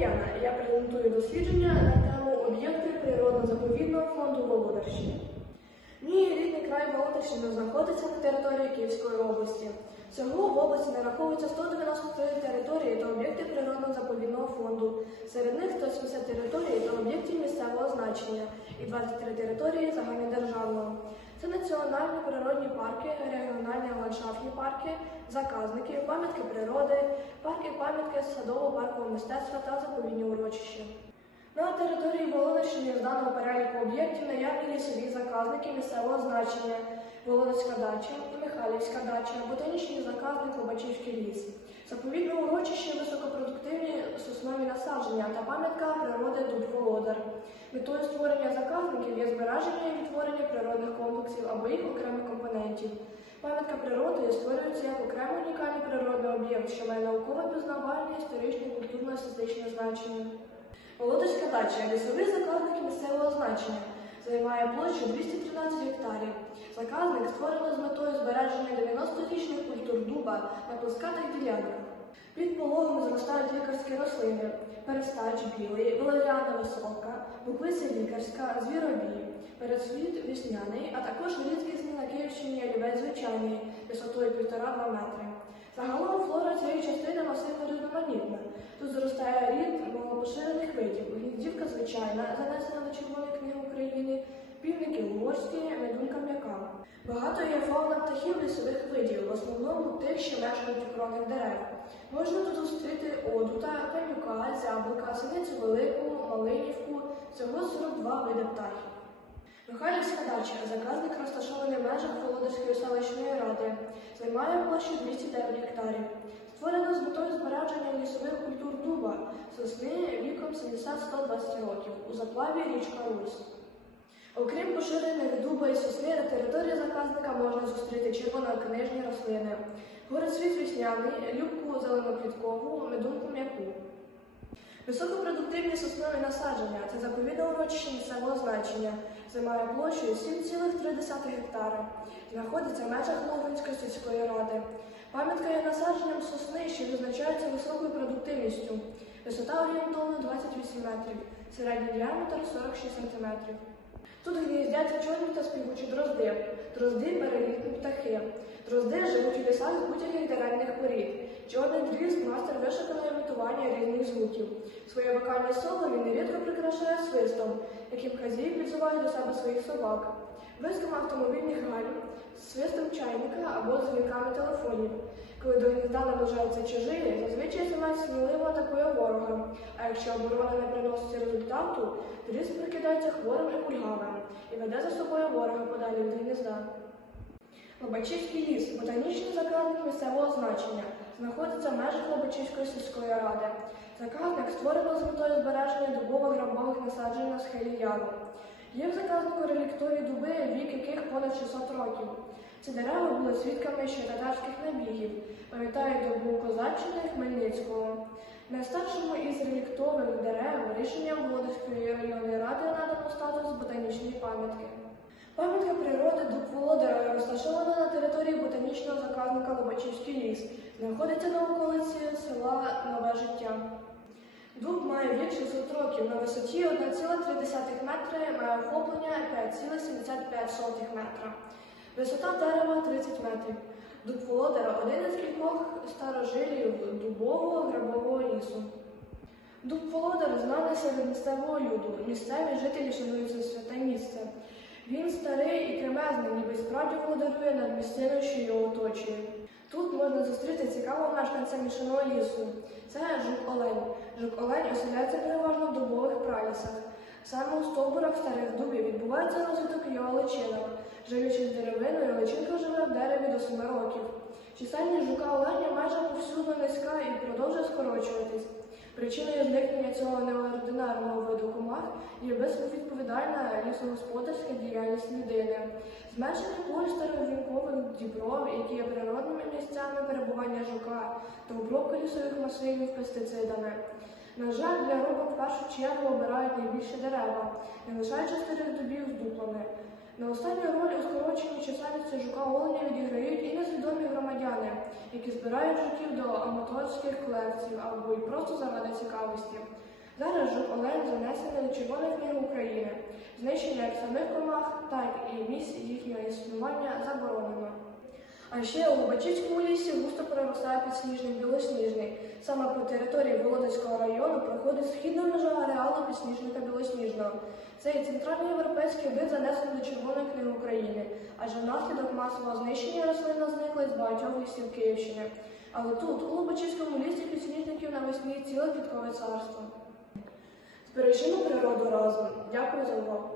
Євгена. Я презентую дослідження на тему об'єкти природно-заповідного фонду Володарщини. Мій рідний край Володарщина знаходиться на території Київської області. Всього в області нараховується 193 території та об'єкти природно-заповідного фонду. Серед них 170 територій та об'єктів місцевого значення і 23 території загальнодержавного. Це національні природні парки, регіональні ландшафтні парки, заказники, пам'ятки природи, парки, пам'ятки садово-паркового мистецтва та заповідні урочища. На території Володарщини з даного переліку об'єктів наявні лісові заказники місцевого значення Володарська дача Михайлівська дача, ботанічний заказник Лобачівський ліс, заповідне урочище, високопродуктивні соснові насадження та пам'ятка природи Дуб Володар. Метою створення заказників є збереження і відтворення природних комплексів або їх окремих компонентів. Пам'ятка природи створюється як окремий унікальний природний об'єкт, що має наукове пізнавальне, історичне, культурно-естетичне значення. Володарська дача лісовий заказник місцевого значення. Займає площу 213 гектарів. Заказник створено з метою збереження 90-річних культур дуба на плескатих ділянках. Під пологом зростають лікарські рослини, перестач білий, валеріана висока, буквиця лікарська, звіробій, пересвіт вісняний, а також рідкісний на Київщині олівець звичайний висотою 1,5-2 метри. Загалом флора цієї частини масиву різноманітна. Тут зростає рід малопоширених видів. Гніздівка звичайна, занесена до Червоної книги України, півники угорські, медунка м'яка. Багато є фауна птахів лісових видів, в основному тих, що мешкають у кронах дерев. Можна тут зустріти одута, пенюка, зяблика, синицю велику, малинівку, всього 42 види птахів. Михайлівська дача, заказник розташований в межах Володарської селищної ради, займає площу 209 гектарів. Створено з метою збереження лісових культур дуба, сосни віком 70-120 років, у заплаві річка Рус. Окрім поширених дуба і сосни, на території заказника можна зустріти червонокнижні рослини, горецвіт вісняний, любку зеленоквіткову, медунку м'яку. Високопродуктивні соснові насадження це заповідне урочище місцевого значення, займає площею 7,3 гектара, знаходиться в межах Логвинської сільської ради. Пам'ятка є насадженням сосни, що визначається високою продуктивністю. Висота орієнтовно 28 метрів, середній діаметр 46 см. Тут гніздяться чорні та співучі дрозди. Дрозди перелітні птахи. Дрозди живуть у лісах з будь-яких деревних порід. Чорний дрізд мастер вишуканого імітування різних звуків. Своє вокальне соло він нерідко прикрашає свистом, яким хазій підзиває до себе своїх собак, виском автомобільних гальм, свистом чайника або дзвінками телефонів. Коли до гнізда наближаються чужі, зазвичай самець сміливо атакує ворога. А якщо оборона не приносить результату, дрізд прикидається хворим і кульгавим і веде за собою ворога подалі від гнізда. Лобачівський ліс ботанічний заказник місцевого значення, знаходиться в межах Лобачівської сільської ради. Заказник створено з метою збереження дубово-грабових насаджень на схилі яру. Є в заказнику реліктові дуби, вік яких понад 600 років. Ці дерева були свідками ще татарських набігів, пам'ятають добу Козаччини Хмельницького. Найстаршому із реліктових дерев рішенням Володарської районної ради надано статус ботанічної пам'ятки. Пам'ятка природи Дуб Володара розташована на території ботанічного заказника Лобачівський ліс, знаходиться на околиці села Нове Життя. Дуб має вік 600 років, на висоті 1,3 метри, має охоплення 5,75 метра. Висота дерева 30 метрів. Дуб Володара один із кількох старожилів дубового грабового лісу. Дуб Володар знаний серед місцевого люду. Місцеві жителі шанують святе місце. Він старий і кремезний, ніби справді володарує над місциною, що його оточує. Тут можна зустріти цікавого мешканця мішаного лісу. Це жук-олень. Жук-олень оселяється переважно в дубових пралісах. Саме у стовбурах старих дубів відбувається розвиток його личинок. Деревиною, личинка живе в дереві до 7 років. Чисельність жука-оленя майже повсюдно низька і продовжує скорочуватись. Причиною зникнення цього неординарного виду комах є безвідповідальна лісогосподарська діяльність людини. Зменшення площ старовінкових дібров, які є природними місцями перебування жука та обробка лісових масивів пестицидами. На жаль, для рубок в першу чергу обирають найбільші дерева, не лишаючи старих дубів з дуплами. На останню роль у скороченні чисельності жука оленя відіграють і несвідомі громадяни, які збирають жуків до аматорських колекцій або й просто заради цікавості. Зараз жук олень занесений до Червоної книги України. Знищення як самих комах, так і місць їхнього існування заборонено. А ще у Лобачівському лісі густо проростає підсніжник білосніжний. Саме по території Володимирського району проходить східна межа ареалу підсніжника білосніжного. Цей центральноєвропейський вид занесений до Червоної книги України, адже внаслідок масового знищення рослина зникла з багатьох лісів Київщини. Але тут, у Лобачівському лісі підсніжників навесні ціле квіткове царство. Збережімо природу разом. Дякую за увагу.